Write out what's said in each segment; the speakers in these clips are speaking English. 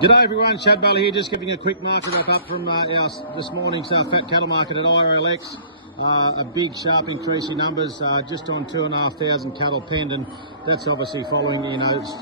G'day everyone, Chad Bailey here, just giving a quick market wrap up from this morning's fat cattle market at IRLX. A big sharp increase in numbers, just on 2,500 cattle penned, and that's obviously following,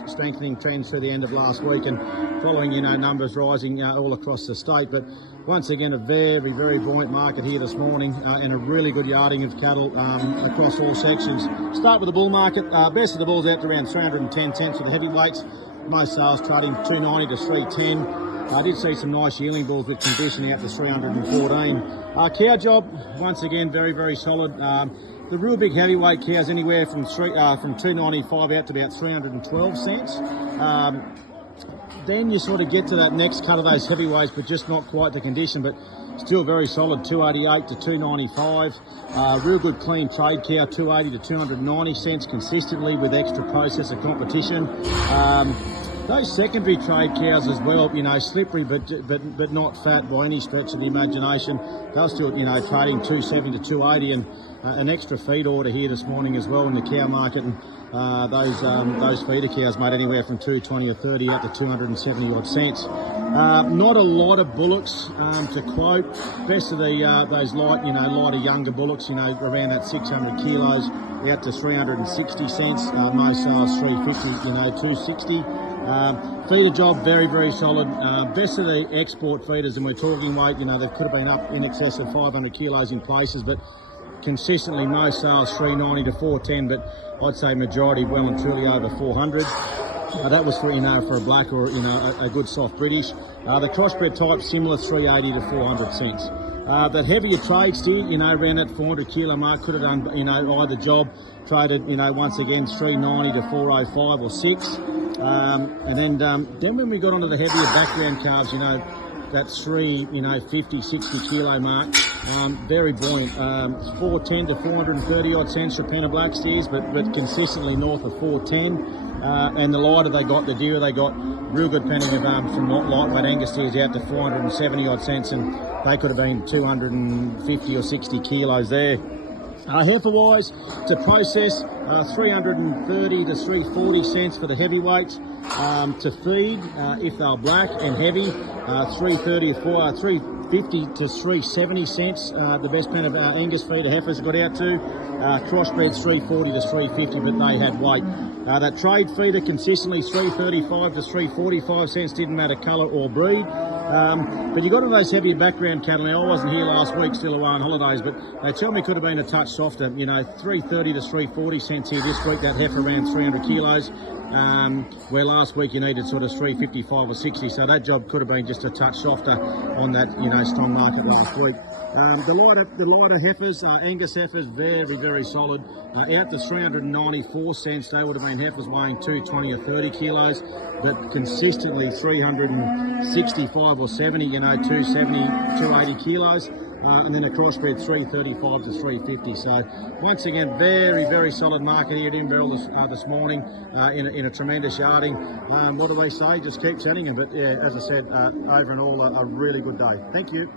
strengthening trends through the end of last week and following, numbers rising all across the state. But once again, a very, very buoyant market here this morning and a really good yarding of cattle across all sections. Start with the bull market. Best of the bulls out to around 310 cents for the heavyweights. Most sales trading 290 to 310. I did see some nice yearling bulls with conditioning out to 314. Cow job, once again, very, very solid. The real big heavyweight cows anywhere from 295 out to about 312 cents. Then you sort of get to that next cut of those heavyweights, but just not quite the condition, but still very solid, 288 to 295. Real good clean trade cow, 280 to 290 cents consistently with extra processor competition. Those secondary trade cows as well, slippery but not fat by any stretch of the imagination. They're still, trading 270 to 280, and an extra feed order here this morning as well in the cow market. And those feeder cows made anywhere from 220 or 30 up to 270 odd cents. Not a lot of bullocks to quote. Best of those lighter younger bullocks, around that 600 kilos, out to 360 cents. Most sales 350, 260. Feeder job, very, very solid. Best of the export feeders, and we're talking weight, they could have been up in excess of 500 kilos in places, but consistently most sales 390 to 410, but I'd say majority well and truly over 400. That was for for a black or a good soft British. The crossbred type similar, 380 to 400 cents. That heavier trade steer, around that 400 kilo mark, could have done either job. Traded once again 390 to 405 or 6. And then when we got onto the heavier background calves, that 50, 60 kilo mark, very buoyant. 410 to 430 odd cents for pen of black steers, but consistently north of 410. And the lighter they got, the dearer they got, real good penning of from lightweight Angus steers out to 470 odd cents, and they could have been 250 or 60 kilos there. Heifer wise, to process, 330 to 340 cents for the heavyweights. To feed, if they're black and heavy, 330 or 350 to 370 cents. The best pen of Angus feeder heifers got out to. Crossbreds 340 to 350, but they had weight. That trade feeder consistently 335 to 345 cents, didn't matter colour or breed. But you got to those heavier background cattle. Now, I wasn't here last week, still away on holidays, but they tell me could have been a touch softer. 330 to 340 cents here this week. That heifer around 300 kilos. Where last week you needed sort of 355 or 60, so that job could have been just a touch softer on that strong market last week. The lighter heifers, Angus heifers, very, very solid. Out to 394 cents, they would have been heifers weighing 220 or 30 kilos, but consistently 365 or 70, 270, 280 kilos. And then a crossbred 335 to 350. So once again, very, very solid market here at Inverell this morning in a tremendous yarding. What do they say? Just keep chatting. But yeah, as I said, over and all, a really good day. Thank you.